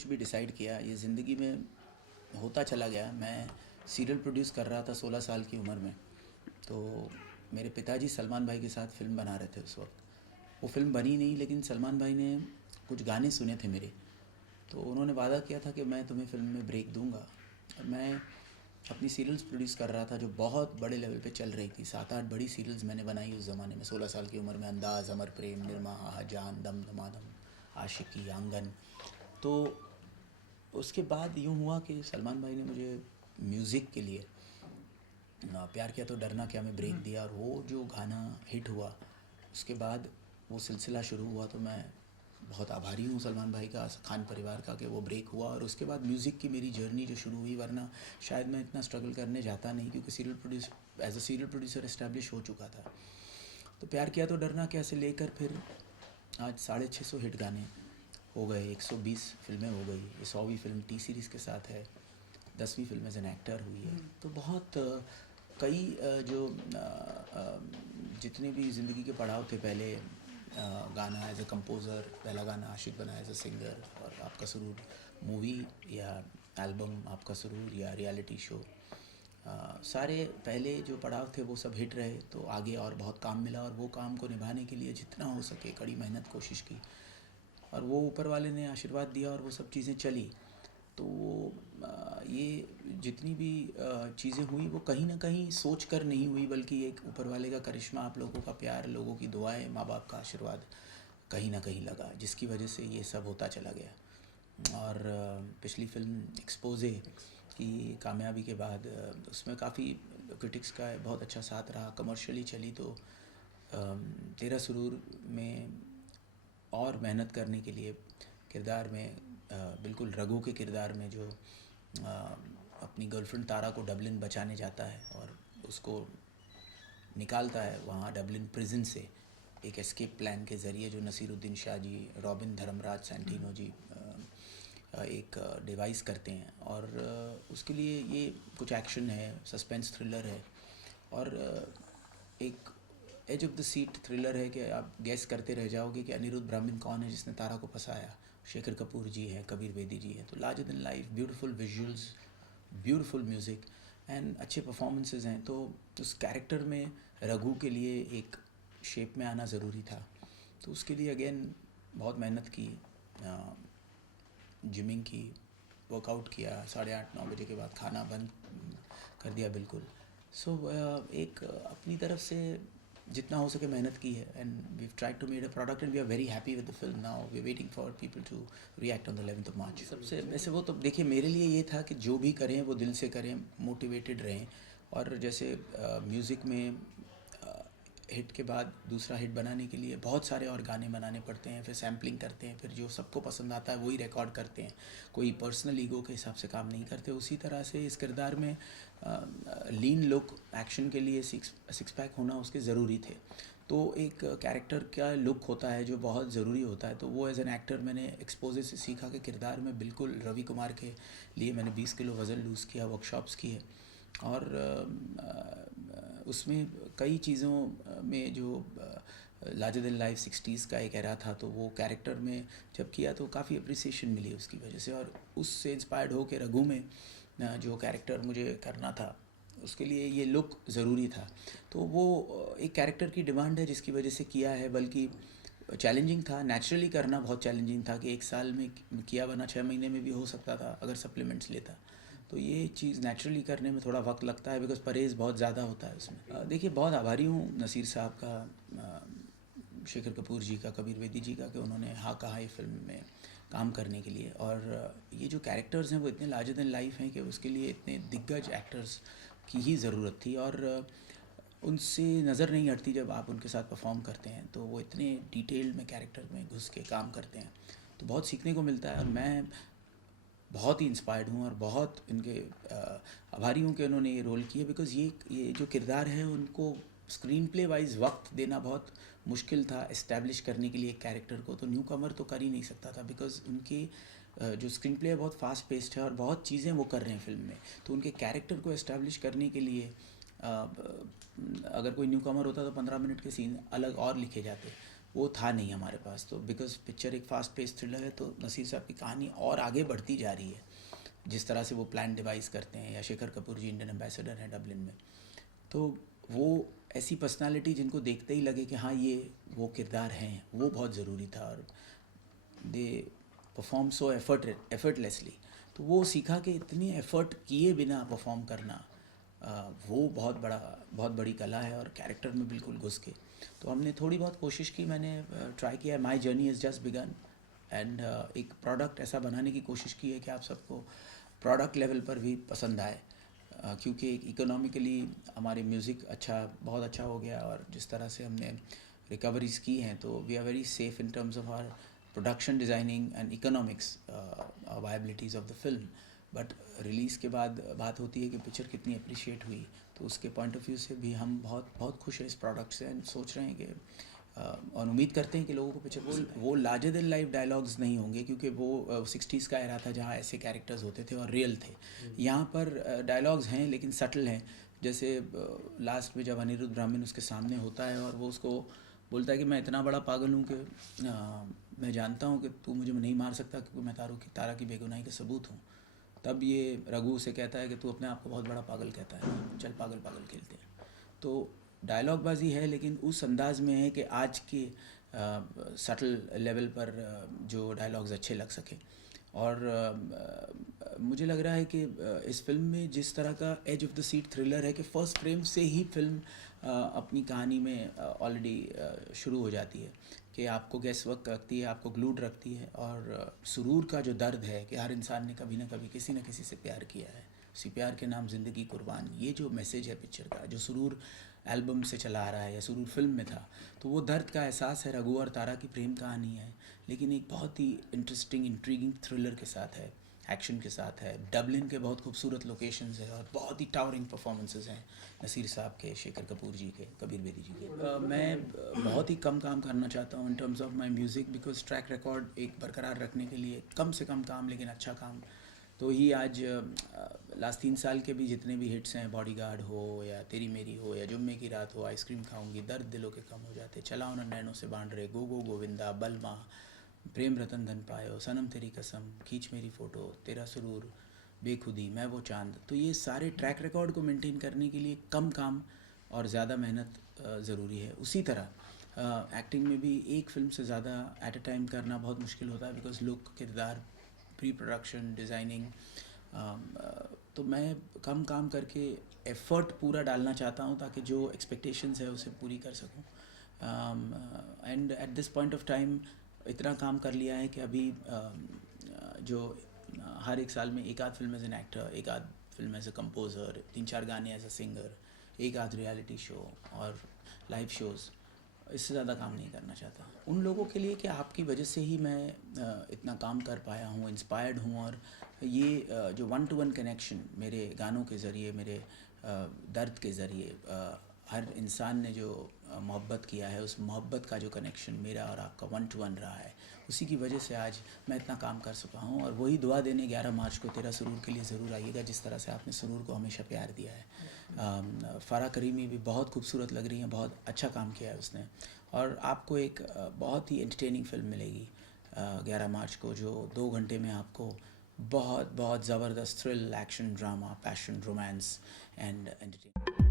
कुछ भी डिसाइड किया, ये ज़िंदगी में होता चला गया। मैं सीरियल प्रोड्यूस कर रहा था 16 साल की उम्र में। तो मेरे पिताजी सलमान भाई के साथ फ़िल्म बना रहे थे उस वक्त। वो फ़िल्म बनी नहीं, लेकिन सलमान भाई ने कुछ गाने सुने थे मेरे, तो उन्होंने वादा किया था कि मैं तुम्हें फ़िल्म में ब्रेक दूंगा। और मैं अपनी सीरियल्स प्रोड्यूस कर रहा था जो बहुत बड़े लेवल पे चल रही थी। 7-8 बड़ी सीरियल्स मैंने बनाई उस ज़माने में, 16 साल की उम्र में। अंदाज़, अमर प्रेम, निर्मा, आहा जान, दम दमादम, आशिकी, आंगन। तो उसके बाद यूँ हुआ कि सलमान भाई ने मुझे म्यूज़िक के लिए प्यार किया तो डरना क्या में ब्रेक दिया, और वो जो गाना हिट हुआ उसके बाद वो सिलसिला शुरू हुआ। तो मैं बहुत आभारी हूँ सलमान भाई का, खान परिवार का, कि वो ब्रेक हुआ। और उसके बाद म्यूज़िक की मेरी जर्नी जो शुरू हुई, वरना शायद मैं इतना स्ट्रगल करने जाता नहीं, क्योंकि as a serial producer establish हो चुका था। तो प्यार किया तो डरना क्या से लेकर फिर आज 650 हिट गाने हो गए, 120 फिल्में हो गई, ये 100वीं फिल्म टी सीरीज़ के साथ है, 10वीं फिल्म एज एन एक्टर हुई है। तो बहुत कई जो जितने भी ज़िंदगी के पड़ाव थे, पहले गाना एज ए कंपोज़र, पहला गाना आशिक बना एज ए सिंगर, और आपका सुरूर मूवी या एल्बम आपका सुरूर या रियलिटी शो, सारे पहले जो पड़ाव थे वो सब हिट रहे। तो आगे और बहुत काम मिला, और वो काम को निभाने के लिए जितना हो सके कड़ी मेहनत कोशिश की, और वो ऊपर वाले ने आशीर्वाद दिया और वो सब चीज़ें चली। तो ये जितनी भी चीज़ें हुई वो कहीं ना कहीं सोच कर नहीं हुई, बल्कि एक ऊपर वाले का करिश्मा, आप लोगों का प्यार, लोगों की दुआएं, माँ बाप का आशीर्वाद कहीं ना कहीं लगा, जिसकी वजह से ये सब होता चला गया। और पिछली फिल्म एक्सपोजे की कामयाबी के बाद उसमें काफ़ी क्रिटिक्स का बहुत अच्छा साथ रहा, कमर्शियली चली। तो तेरा सुरूर में और मेहनत करने के लिए किरदार में बिल्कुल रघु के किरदार में, जो अपनी गर्लफ्रेंड तारा को डबलिन बचाने जाता है और उसको निकालता है वहाँ डबलिन प्रिजन से एक एस्केप प्लान के ज़रिए, जो नसीरुद्दीन शाह जी, रॉबिन धर्मराज सैंटिनो जी एक डिवाइस करते हैं। और उसके लिए ये कुछ एक्शन है, सस्पेंस थ्रिलर है, और एक edge of the seat thriller है कि आप गैस करते रह जाओगे कि अनिरुद्ध ब्राह्मण कौन है जिसने तारा को फंसाया। शेखर कपूर जी हैं, कबीर बेदी जी हैं। तो larger than life, beautiful visuals, beautiful music and अच्छे परफॉर्मेंसेस हैं। तो उस कैरेक्टर में रघु के लिए एक शेप में आना ज़रूरी था। तो उसके लिए अगेन बहुत मेहनत की, जिमिंग की, वर्कआउट किया। 8:30-9 बजे के बाद खाना बंद कर दिया बिल्कुल। सो एक अपनी तरफ से जितना हो सके मेहनत की है, and we tried to made a product and we are very happy with the film. Now we are waiting for people to react on the 11th of March. सबसे वैसे वो तो देखिए, मेरे लिए ये था कि जो भी करें वो दिल से करें, मोटिवेटेड रहें। और जैसे म्यूज़िक में हिट के बाद दूसरा हिट बनाने के लिए बहुत सारे और गाने बनाने पड़ते हैं, फिर सैम्पलिंग करते हैं, फिर जो सबको पसंद आता है वही रिकॉर्ड करते हैं। कोई पर्सनल ईगो के हिसाब से काम नहीं करते। उसी तरह से इस किरदार में लीन लुक, एक्शन के लिए सिक्स पैक होना उसके ज़रूरी थे। तो एक कैरेक्टर का लुक होता है जो बहुत ज़रूरी होता है। तो वो एज एन एक्टर मैंने एक्सपोजे से सीखा कि किरदार में बिल्कुल रवि कुमार के लिए मैंने 20 किलो वज़न लूज़ किया, वर्कशॉप्स किए। और उसमें कई चीज़ों में जो लार्जर देन लाइफ 60s का एक एरा था, तो वो कैरेक्टर में जब किया तो काफ़ी अप्रिसिएशन मिली उसकी वजह से। और उससे इंस्पायर्ड हो के रघु में जो कैरेक्टर मुझे करना था, उसके लिए ये लुक ज़रूरी था। तो वो एक कैरेक्टर की डिमांड है जिसकी वजह से किया है। बल्कि चैलेंजिंग था, नेचुरली करना बहुत चैलेंजिंग था कि एक साल में किया, वरना 6 महीने में भी हो सकता था अगर सप्लीमेंट्स लेता। तो ये चीज़ नेचुरली करने में थोड़ा वक्त लगता है, बिकॉज परहेज़ बहुत ज़्यादा होता है उसमें। देखिए, बहुत आभारी हूँ नसीर साहब का, शेखर कपूर जी का, कबीर बेदी जी का, कि उन्होंने हाँ कहा ये फिल्म में काम करने के लिए। और ये जो कैरेक्टर्स हैं वो इतने लार्जर देन लाइफ हैं कि उसके लिए इतने दिग्गज एक्टर्स की ही ज़रूरत थी। और उनसे नज़र नहीं हटती जब आप उनके साथ परफॉर्म करते हैं, तो वो इतने डिटेल में कैरेक्टर में घुस के काम करते हैं, तो बहुत सीखने को मिलता है। और मैं बहुत ही इंस्पायर्ड हूँ और बहुत इनके आभारी हूँ कि उन्होंने ये रोल किया। बिकॉज़ ये जो किरदार है उनको स्क्रीन प्ले वाइज वक्त देना बहुत मुश्किल था इस्टेब्लिश करने के लिए एक कैरेक्टर को। तो न्यू कमर तो कर ही नहीं सकता था, बिकॉज़ उनकी जो स्क्रीन प्ले है बहुत फास्ट पेस्ड है और बहुत चीज़ें वो कर रहे हैं फिल्म में। तो उनके कैरेक्टर को इस्टेब्लिश करने के लिए अगर कोई न्यू कमर होता तो 15 मिनट के सीन अलग और लिखे जाते। वो था नहीं हमारे पास। तो बिकॉज पिक्चर एक फास्ट पेस थ्रिलर है, तो नसीर साहब की कहानी और आगे बढ़ती जा रही है, जिस तरह से वो प्लान डिवाइस करते हैं, या शेखर कपूर जी इंडियन एम्बेसडर हैं डबलिन में, तो वो ऐसी पर्सनालिटी जिनको देखते ही लगे कि हाँ ये वो किरदार हैं, वो बहुत ज़रूरी था। और दे परफॉर्म सो एफर्टलेसली। तो वो सीखा कि इतनी एफर्ट किए बिना परफॉर्म करना वो बहुत बड़ी कला है, और कैरेक्टर में बिल्कुल घुस के। तो हमने थोड़ी बहुत कोशिश की, मैंने ट्राई किया। My journey is just begun, and एक प्रोडक्ट ऐसा बनाने की कोशिश की है कि आप सबको प्रोडक्ट लेवल पर भी पसंद आए, क्योंकि इकोनॉमिकली हमारी म्यूज़िक बहुत अच्छा हो गया, और जिस तरह से हमने रिकवरीज की हैं, तो we are very safe in terms of our production designing and economics viabilities of the film. But release के बाद बात होती है कि पिक्चर कितनी अप्रिशिएट हुई, तो उसके पॉइंट ऑफ व्यू से भी हम बहुत बहुत खुश हैं इस प्रोडक्ट से, एंड सोच रहे हैं कि और उम्मीद करते हैं कि लोगों को पिक्चर वो लार्जर देन लाइफ डायलॉग्स नहीं होंगे, क्योंकि वो 60s का एरा था जहाँ ऐसे कैरेक्टर्स होते थे और रियल थे। यहाँ पर डायलॉग्स हैं लेकिन सटल हैं। जैसे लास्ट में जब अनिरुद्ध ब्राह्मण उसके सामने होता है और वो उसको बोलता है कि मैं इतना बड़ा पागल हूँ कि मैं जानता हूँ कि तू मुझे नहीं मार सकता, क्योंकि मैं तारा की बेगुनाही का सबूत हूँ। तब ये रघु से कहता है कि तू अपने आप को बहुत बड़ा पागल कहता है, चल पागल पागल खेलते हैं। तो डायलॉग बाजी है, लेकिन उस अंदाज में है कि आज के सटल लेवल पर जो डायलॉग्स अच्छे लग सके। और मुझे लग रहा है कि इस फिल्म में जिस तरह का edge of the seat thriller है कि फर्स्ट फ्रेम से ही फिल्म अपनी कहानी में ऑलरेडी शुरू हो जाती है, कि आपको गैस वर्क रखती है, आपको ग्लूड रखती है। और सुरूर का जो दर्द है कि हर इंसान ने कभी ना कभी किसी न किसी से प्यार किया है, उसी प्यार के नाम ज़िंदगी कुर्बान, ये जो मैसेज है पिक्चर का, जो सुरूर एल्बम से चला आ रहा है या सुरूर फिल्म में था, तो वो दर्द का एहसास है। रघु और तारा की प्रेम कहानी है, लेकिन एक बहुत ही इंटरेस्टिंग इंट्रीगिंग थ्रिलर के साथ है, एक्शन के साथ है। डबलिन के बहुत खूबसूरत लोकेशंस है और बहुत ही टावरिंग परफॉर्मेंसेस हैं नसीर साहब के, शेखर कपूर जी के, कबीर बेदी जी के। मैं बहुत ही कम काम करना चाहता हूँ इन terms of my music, because track record एक बरकरार रखने के लिए कम से कम काम, लेकिन अच्छा काम। तो ही आज लास्ट 3 साल के भी जितने भी हिट्स हैं, बॉडीगार्ड हो या तेरी मेरी हो या जुम्मे की रात हो, आइसक्रीम खाऊंगी, दर्द दिलों के कम हो जाते, चलाओ ना नैनों से बांध रहे, गो गो गोविंदा, बलमा, प्रेम रतन धन पायो, सनम तेरी कसम, खींच मेरी फ़ोटो, तेरा सुरूर, बेखुदी, मैं वो चांद। तो ये सारे ट्रैक रिकॉर्ड को मेंटेन करने के लिए कम काम और ज़्यादा मेहनत ज़रूरी है। उसी तरह एक्टिंग में भी एक फिल्म से ज़्यादा एट अ टाइम करना बहुत मुश्किल होता है, बिकॉज लुक, किरदार, प्री प्रोडक्शन, डिज़ाइनिंग। तो मैं कम काम करके एफ़र्ट पूरा डालना चाहता हूँ, ताकि जो एक्सपेक्टेशंस है उसे पूरी कर सकूँ। And at this point of time इतना काम कर लिया है कि अभी जो हर एक साल में एक आध फिल्म एज एन एक्टर, एक आध फिल्म एज अ कंपोज़र, 3-4 गाने एज अ सिंगर, एक आध रियलिटी शो और लाइव शोज़, इससे ज़्यादा काम नहीं करना चाहता। उन लोगों के लिए कि आपकी वजह से ही मैं इतना काम कर पाया हूँ, इंस्पायर्ड हूँ। और ये जो 1-to-1 कनेक्शन मेरे गानों के ज़रिए, मेरे दर्द के ज़रिए, हर इंसान ने जो मोहब्बत किया है, उस मोहब्बत का जो कनेक्शन मेरा और आपका 1-to-1 रहा है, उसी की वजह से आज मैं इतना काम कर सका हूँ। और वही दुआ देने 11 मार्च को तेरा सुरूर के लिए ज़रूर आइएगा, जिस तरह से आपने सुरूर को हमेशा प्यार दिया है। फ़ारा करीमी भी बहुत खूबसूरत लग रही हैं, बहुत अच्छा काम किया है उसने। और आपको एक बहुत ही एंटरटेनिंग फिल्म मिलेगी 11 मार्च को, जो 2 घंटे में आपको बहुत बहुत ज़बरदस्त thrill, action, drama, passion, romance and entertainment